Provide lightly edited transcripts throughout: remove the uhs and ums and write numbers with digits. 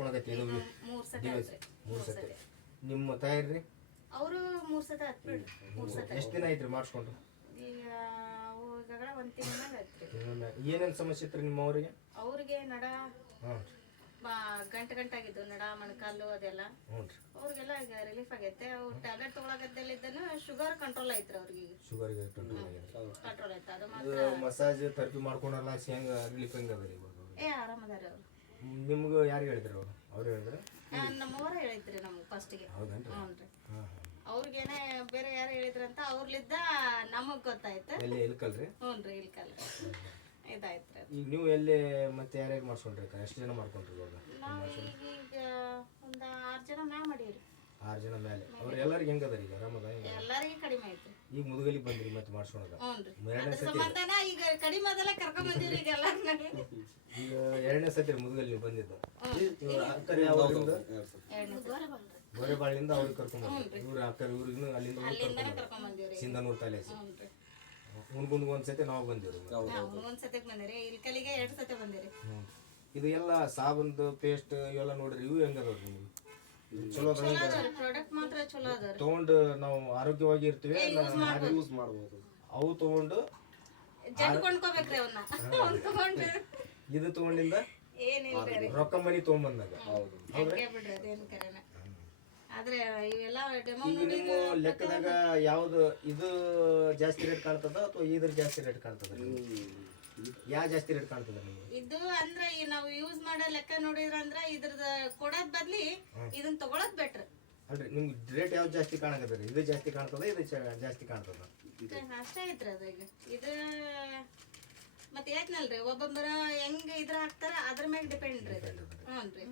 ಮಾಡ್ಸ್ಕೊಳಕತ್ತಿ ಇದು 3 ಸತಿ ಆಯ್ತು 3 ಸತಿ ನಿಮ್ಮ ತಾಯಿರ್ರಿ ಅವರು 3 ಸತಿ ಆಯ್ತು ಬಿಡ್ರಿ 3 ಸತಿ ಎಷ್ಟು ದಿನ ಆಯ್ತ್ರಿ ಮಾಡಿಸ್ಕೊಂಡು ಈಗ ಹೋಗಗಳ 1 ತಿಂಗಳ ಆಯ್ತ್ರಿ ಏನೇನು ಸಮಸ್ಯೆ ಇತ್ತು ನಿಮ್ಮ ಅವರಿಗೆ ಅವ್ರಿಗೆ ನಡ ಹಾಂ ಗಂಟಾಗಿದ್ದು ನಡ ಮೊಣಕಾಲು ಅದೆಲ್ಲ ಹ್ಞೂ ರೀ ಅವ್ರಿಗೆಲ್ಲ ಈಗ ರಿಲೀಫ್ ಆಗೈತೆ ಅವ್ರು ಟ್ಯಾಬ್ಲೆಟ್ ತೊಗೊಳಕದ್ದಲ್ಲಿದ್ದನು ಶುಗರ್ ಕಂಟ್ರೋಲ್ ಐತ್ರಿ ಅವ್ರಿಗೆ ಶುಗರ್ಗೆ ಕಂಟ್ರೋಲ್ ಕಂಟ್ರೋಲ್ ಐತೆ ಅದು ಇದು ಮಾತ್ರ ಮಸಾಜ್ ಥೆರಪಿ ಮಾಡ್ಕೊಂಡಲ್ಲ ಹೆಂಗೆ ರಿಲೀಫ್ ಹೆಂಗೆ ಅದ ರೀ ಇವಾಗ ಆರಾಮದಾರ ಅವ್ರು ನಿಮ್ಗೆ ಯಾರು ಹೇಳಿದ್ರು ಅವರು ಅವ್ರು ಹೇಳಿದ್ರೆ ನಮ್ಮವರ ಹೇಳಿದ್ರಿ ನಮ್ಗೆ ಫಸ್ಟಿಗೆ ಹೌದೇನ್ರಿ ಹ್ಞೂ ರೀ ಹಾಂ ಅವ್ರಿಗೇನೆ ಬೇರೆ ಯಾರು ಹೇಳಿದ್ರಂತ ಅವ್ರಲಿದ್ದ ನಮಗ್ ಗೊತ್ತಾಯ್ತು ಎಲ್ಲಿ ಇಲ್ಕಲ್ರಿ ಹ್ಞೂ ರೀ ಇಲ್ಕಲ್ಲ ಇದಾಯ್ತು ಈಗ ನೀವು ಎಲ್ಲಿ ಮತ್ತೆ ಯಾರ್ಯಾರು ಮಾಡ್ಸ್ಕೊಂಡ್ರಿ ಎಷ್ಟು ಜನ ಮಾಡ್ಕೊಂಡ್ರಿ ಇವಾಗ ನಾವು ಈಗ ಒಂದು 6 ಜನ ಮ್ಯಾಗ ಮಾಡೀವ್ರಿ 6 ಜನ ಮೇಲೆ ಅವ್ರು ಎಲ್ಲರಿಗೆ ಹೆಂಗದ ಈಗ ಆರಾಮದ ಹೆಂಗ ಎಲ್ಲರಿಗೂ ಕಡಿಮೆ ಐತಿ ಈಗ ಮುದುಗಲಿಗೆ ಬಂದ್ರಿ ಮತ್ತೆ ಮಾಡ್ಸ್ಕೊಳದ ಹ್ಞೂ ರೀ ಎರಡನೇ ಅದ್ರ ಸತಿ ಸಮಾಧಾನ ಈಗ ಕಡಿಮೆ ಅದೆಲ್ಲ ಕರ್ಕೊಂಡ್ ಬಂದೀವ್ರಿ ಈಗ ಎಲ್ಲಾರನ್ನ ಈಗ ಎರಡನೇ ಸತಿ ಮುದುಗಲಿ ನೀವು ಬಂದಿದ್ದು ಇವ್ರ ಅಕ್ಕರ್ ಯಾವ್ರಿಂದ ಗೋರೆಬಾಳಿಂದ ಅವ್ರಿಗೆ ಕರ್ಕೊಂಡ್ ಬಂದ್ರು ಇವ್ರ ಅಕ್ಕರ್ ಇವ್ರಿಗೂ ಅಲ್ಲಿಂದ ಅಲ್ಲಿಂದನೇ ಕರ್ಕೊಂಡ್ ಬಂದೀವ್ರಿ ಸಿಂಧನೂರು ತಾಲೇಸಿ ಹ್ಞೂ ರೀ ಮುಂದ್ಗುಂದ್ ಒಂದ್ಸತಿ ನಾವು ಬಂದಿವ್ರಿ ಒಂದ್ ಸತಿ ಬಂದಿರಿ ಇಲ್ಕಲಿಗೆ 2 ಸತಿ ಬಂದಿರಿ ಇದು ಎಲ್ಲ ಸಾಬೂನ್ದು ಪೇಸ್ಟ್ ಇವೆಲ್ಲ ನೋಡ್ರಿ ಇವು ಹೆಂಗದವ್ರಿ ನಿಮ್ಗೆ ಚಲೋ ಚಲೋ ಅದಾವ್ರಿ ಪ್ರಾಡಕ್ಟ್ ಮಾತ್ರ ಚಲೋ ಅದಾವ್ರಿ ತಗೊಂಡು ನಾವು ಆರೋಗ್ಯವಾಗಿ ಇರ್ತೀವಿ ಯೂಸ್ ಮಾಡ್ಬೋದು ಅವು ತಗೊಂಡು ಜಡ್ ಕೊಂಡ್ಕೋಬೇಕ್ರಿ ಅವನ್ನ ಅವ್ನ್ ತಗೊಂಡು ಇದು ತಗೊಂಡಿಂದ ಏನಿಲ್ರಿ ರೀ ರೊಕ್ಕ ಮನಿ ತಗೊಂಡ್ಬಂದಾಗ ಹಂಗೆ ಬಿಡ್ರಿ ಅದೇನ್ ಕರೆನ ಆದ್ರೆ ಇವೆಲ್ಲ ಡೆಮೋ ಈಗ ನಿಮ್ಮ ಲೆಕ್ಕದಾಗ ಯಾವ್ದು ಇದು ಜಾಸ್ತಿ ರೇಟ್ ಕಾಣ್ತದ ಅಥವಾ ಇದ್ರ ಜಾಸ್ತಿ ರೇಟ್ ಕಾಣ್ತದ ಯಾ ಜಾಸ್ತಿ ರೇಟ್ ಕಾಣ್ತದ ನಿಮ್ಗೆ ಇದು ಅಂದ್ರೆ ಈ ನಾವು ಯೂಸ್ ಮಾಡೋ ಲೆಕ್ಕ ನೋಡಿದ್ರ ಅಂದ್ರ ಇದ್ರದ ಕೊಡೋದ್ ಬದ್ಲಿ ಇದನ್ನ ತಗೊಳೋದ್ ಬೆಟ್ರ್ ಅಲ್ರಿ ನಿಮ್ಗೆ ರೇಟ್ ಯಾವ್ದು ಜಾಸ್ತಿ ಕಾಣಕತ್ತದ್ರಿ ಇದು ಜಾಸ್ತಿ ಕಾಣ್ತದ ಇದು ಜಾಸ್ತಿ ಕಾಣ್ತದ ಅಷ್ಟೇ ಐತ್ರಿ ಅದು ಈಗ ಇದು ಮತ್ತೆ ಹೇಳ್ತನಲ್ರಿ ಒಬ್ಬೊಬ್ಬರ ಹೆಂಗ್ ಇದ್ರ ಹಾಕ್ತಾರ ಅದ್ರ ಮ್ಯಾಗ ಡಿಪೆಂಡ್ ರೀ ಹ್ಞೂನ್ರಿ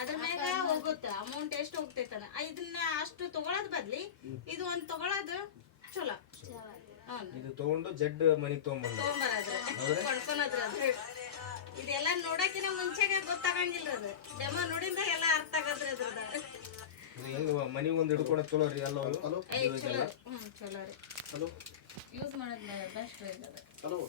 ಅದ್ರ ಮ್ಯಾಗ ಹೋಗುತ್ತೆ ಅಮೌಂಟ್ ಎಷ್ಟು ಹೋಗ್ತೈತನ ಇದನ್ನ ಅಷ್ಟು ತಗೊಳೋದ್ ಬದ್ಲಿ ಇದು ಒಂದ್ ತಗೊಳೋದು ಚಲೋ ಇದು ತಗೊಂಡು ಜಡ್ ಮನಿಗ್ ತಗೊಂಡ್ಬಂದ ತಗೊಂಬರೋದು ಕೊಂಡ್ಕೊಳೋದ್ರಿ ಅದು ಇದೆಲ್ಲ ನೋಡಕಿನ ಮುಂಚೆಗೆ ಗೊತ್ತಾಗಂಗಿಲ್ಲ ಅದು ಡೆಮೋ ನೋಡಿಂದ ಎಲ್ಲ ಅರ್ಥ ಆಗದ್ರಿ ಅದ್ರದ ಇದು ಹೆಂಗ ಮನಿ ಒಂದ್ ಹಿಡ್ಕೊಳಕ್ ಚಲೋ ರೀ ಎಲ್ಲ ಚಲೋ ಚಲೋ ರೀ ಹಲೋ ಯೂಸ್ ಮಾಡೋದ್ ಬೆಸ್ಟ್ ರೀ ಇದು ಹಲೋ